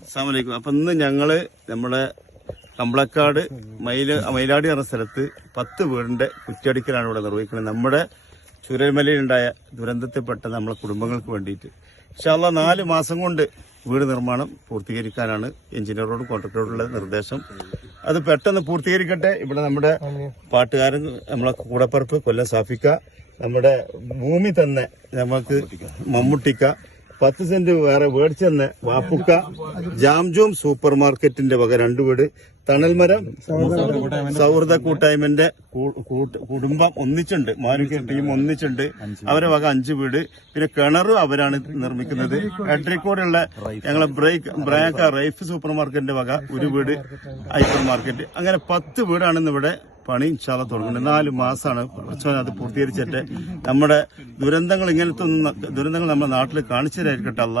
അസ്സാമലൈക്കും അപ്പൊ ഇന്ന് ഞങ്ങൾ നമ്മുടെ കമ്പളക്കാട് മയില മയിലാടി എന്ന സ്ഥലത്ത് പത്ത് വീടിന്റെ കുറ്റടിക്കലാണ് ഇവിടെ നിർവഹിക്കുന്നത്. നമ്മുടെ ചുരൽമലയിലുണ്ടായ ദുരന്തത്തിൽപ്പെട്ട നമ്മളെ കുടുംബങ്ങൾക്ക് വേണ്ടിയിട്ട്. ഇൻഷാല്ല നാല് മാസം കൊണ്ട് വീട് നിർമ്മാണം പൂർത്തീകരിക്കാനാണ് എഞ്ചിനീയറോടും കോൺട്രാക്ടറോടുള്ള നിർദ്ദേശം. അത് പെട്ടെന്ന് പൂർത്തീകരിക്കട്ടെ. ഇവിടെ നമ്മുടെ പാട്ടുകാരൻ നമ്മളെ കൂടപ്പറപ്പ് കൊല്ലം സാഫിക്ക നമ്മുടെ ഭൂമി തന്നെ നമുക്ക് മമ്മൂട്ടിക്ക പത്ത് സെന്റ് വേറെ മേടിച്ചെന്ന് വാപ്പുക്ക ജാംജോം സൂപ്പർ മാർക്കറ്റിന്റെ വക രണ്ടു വീട്. തണൽമരം സൗഹൃദ കൂട്ടായ്മന്റെ കുടുംബം ഒന്നിച്ചുണ്ട്. മാനുക്ക ടീം ഒന്നിച്ചുണ്ട്. അവരെ വക അഞ്ച് വീട്. പിന്നെ കിണറും അവരാണ് നിർമ്മിക്കുന്നത്. എട്രിക്കോടുള്ള ഞങ്ങളെ ബ്രേക്ക് ബ്രാക്ക റൈഫ് സൂപ്പർ മാർക്കറ്റിന്റെ വക ഒരു വീട് ഹൈപ്പർ മാർക്കറ്റ്. അങ്ങനെ പത്ത് വീടാണ് ഇന്ന് ഇവിടെ പണി ഇൻഷാല്ല തുടങ്ങുന്നത് നാല് മാസമാണ് പ്രശ്നം. അത് പൂർത്തീകരിച്ചിട്ട് നമ്മുടെ ദുരന്തങ്ങൾ ഇങ്ങനത്തെ ദുരന്തങ്ങൾ നമ്മുടെ നാട്ടിൽ കാണിച്ചു അല്ല.